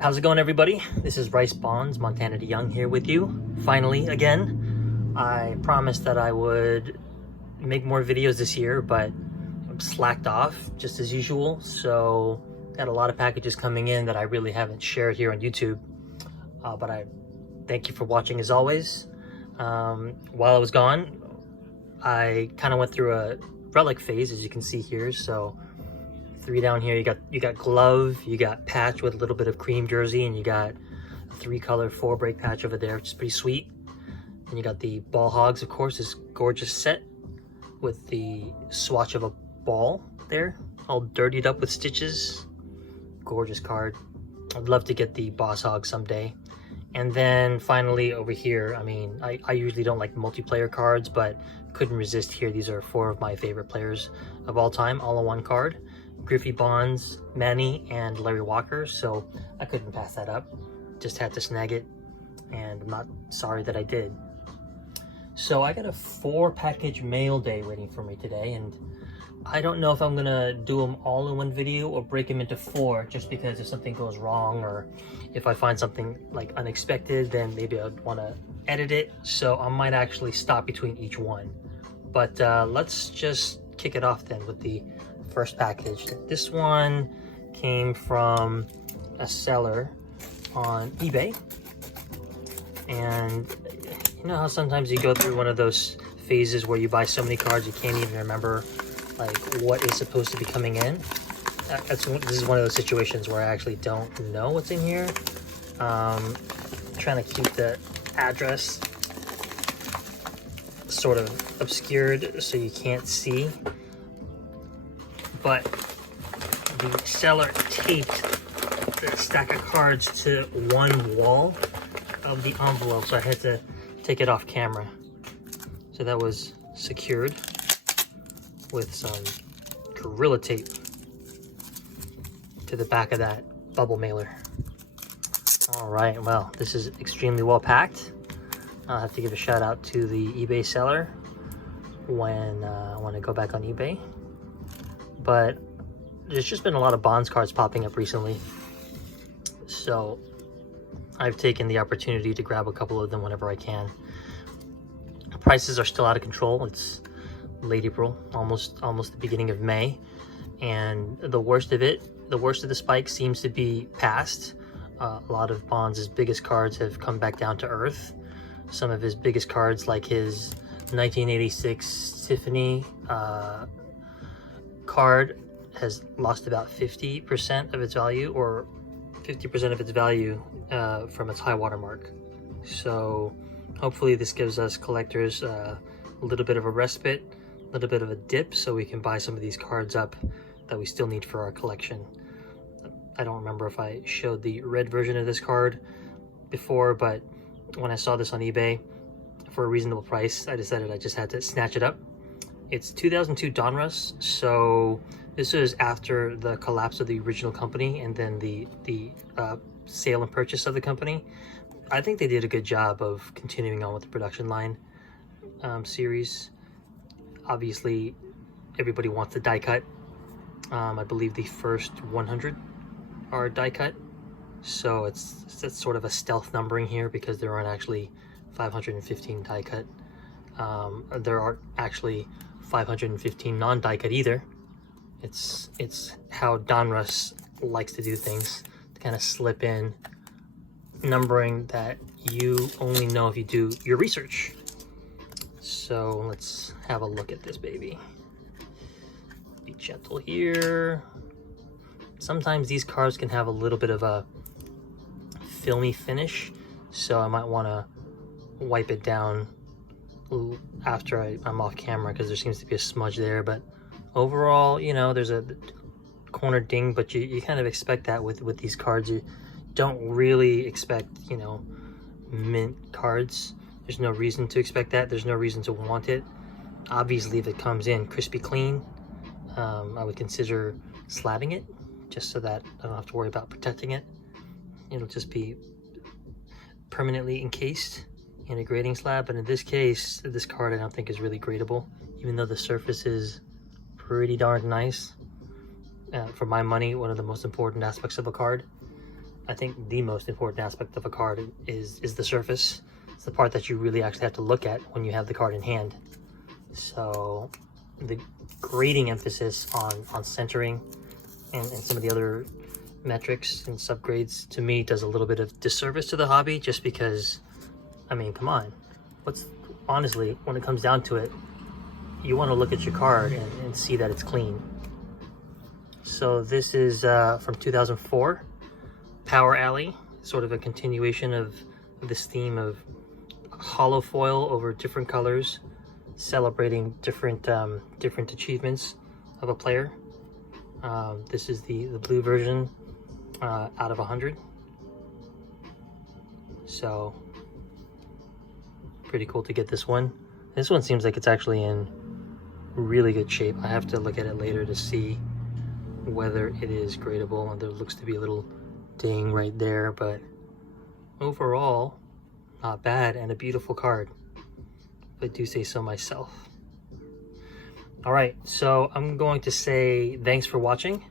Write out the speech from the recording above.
How's it going, everybody? This is Rice Bonds, Montana DeYoung here with you. Finally, again, I promised that I would make more videos this year, but I'm slacked off just as usual. So got a lot of packages coming in that I really haven't shared here on YouTube. But I thank you for watching as always. While I was gone, I kind of went through a relic phase, as you can see here. So 3 down here, you got glove, you got patch with a little bit of cream jersey, and you got a 3-color 4-break patch over there, which is pretty sweet. And you got the ball hogs, of course, this gorgeous set with the swatch of a ball there, all dirtied up with stitches. Gorgeous card. I'd love to get the boss hog someday. And then finally over here, I mean, I usually don't like multiplayer cards, but couldn't resist here. These are 4 of my favorite players of all time, all in one card. Griffey Bonds, Manny, and Larry Walker, so I couldn't pass that up. Just had to snag it, and I'm not sorry that I did. So I got a 4-package mail day waiting for me today, and I don't know if I'm gonna do them all in one video or break them into 4, just because if something goes wrong or if I find something like unexpected, then maybe I'd want to edit it. So I might actually stop between each one. But let's just kick it off then with the first package. This one came from a seller on eBay, and you know how sometimes you go through one of those phases where you buy so many cards you can't even remember like what is supposed to be coming in. This is one of those situations where I actually don't know what's in here. Trying to keep the address sort of obscured so you can't see, but the seller taped the stack of cards to one wall of the envelope, so I had to take it off camera. So that was secured with some Gorilla Tape to the back of that bubble mailer. All right, well, this is extremely well packed. I'll have to give a shout out to the eBay seller when I go back on eBay. But there's just been a lot of Bonds cards popping up recently, so I've taken the opportunity to grab a couple of them whenever I can. Prices are still out of control. It's late April, almost the beginning of May, and the worst of the spike seems to be past. A lot of Bonds' biggest cards have come back down to earth. Some of his biggest cards, like his 1986 Tiffany card, has lost about 50% of its value, or 50% of its value from its high water mark. So hopefully this gives us collectors a little bit of a respite, a little bit of a dip, so we can buy some of these cards up that we still need for our collection. I don't remember if I showed the red version of this card before, but when I saw this on eBay for a reasonable price, I decided I just had to snatch it up. It's 2002 Donruss, so this is after the collapse of the original company and then the sale and purchase of the company. I think they did a good job of continuing on with the production line series. Obviously, everybody wants the die cut. I believe the first 100 are die cut, so it's sort of a stealth numbering here because there aren't actually 515 die cut. There aren't actually 515 non-die cut either. It's how Donruss likes to do things, to kind of slip in numbering that you only know if you do your research. So let's have a look at this baby. Be gentle here. Sometimes these cards can have a little bit of a filmy finish, so I might want to wipe it down after I'm off camera, because there seems to be a smudge there. But overall, you know, there's a corner ding, but you kind of expect that with these cards. You don't really expect, you know, mint cards. There's no reason to expect that. There's no reason to want it. Obviously, if it comes in crispy clean, I would consider slabbing it, just so that I don't have to worry about protecting it. It'll just be permanently encased in a grading slab. But in this case, this card I don't think is really gradable, even though the surface is pretty darn nice. For my money, one of the most important aspects of a card. I think the most important aspect of a card is the surface. It's the part that you really actually have to look at when you have the card in hand. So the grading emphasis on centering and some of the other metrics and subgrades, to me, does a little bit of disservice to the hobby, just because, I mean, come on. Honestly, when it comes down to it, you want to look at your card and see that it's clean. So this is from 2004, Power Alley, sort of a continuation of this theme of hollow foil over different colors, celebrating different achievements of a player. This is the blue version out of 100. So pretty cool to get this one. This one seems like it's actually in really good shape. I have to look at it later to see whether it is gradable, and there looks to be a little ding right there, but overall not bad and a beautiful card, if I do say so myself. All right, so I'm going to say thanks for watching.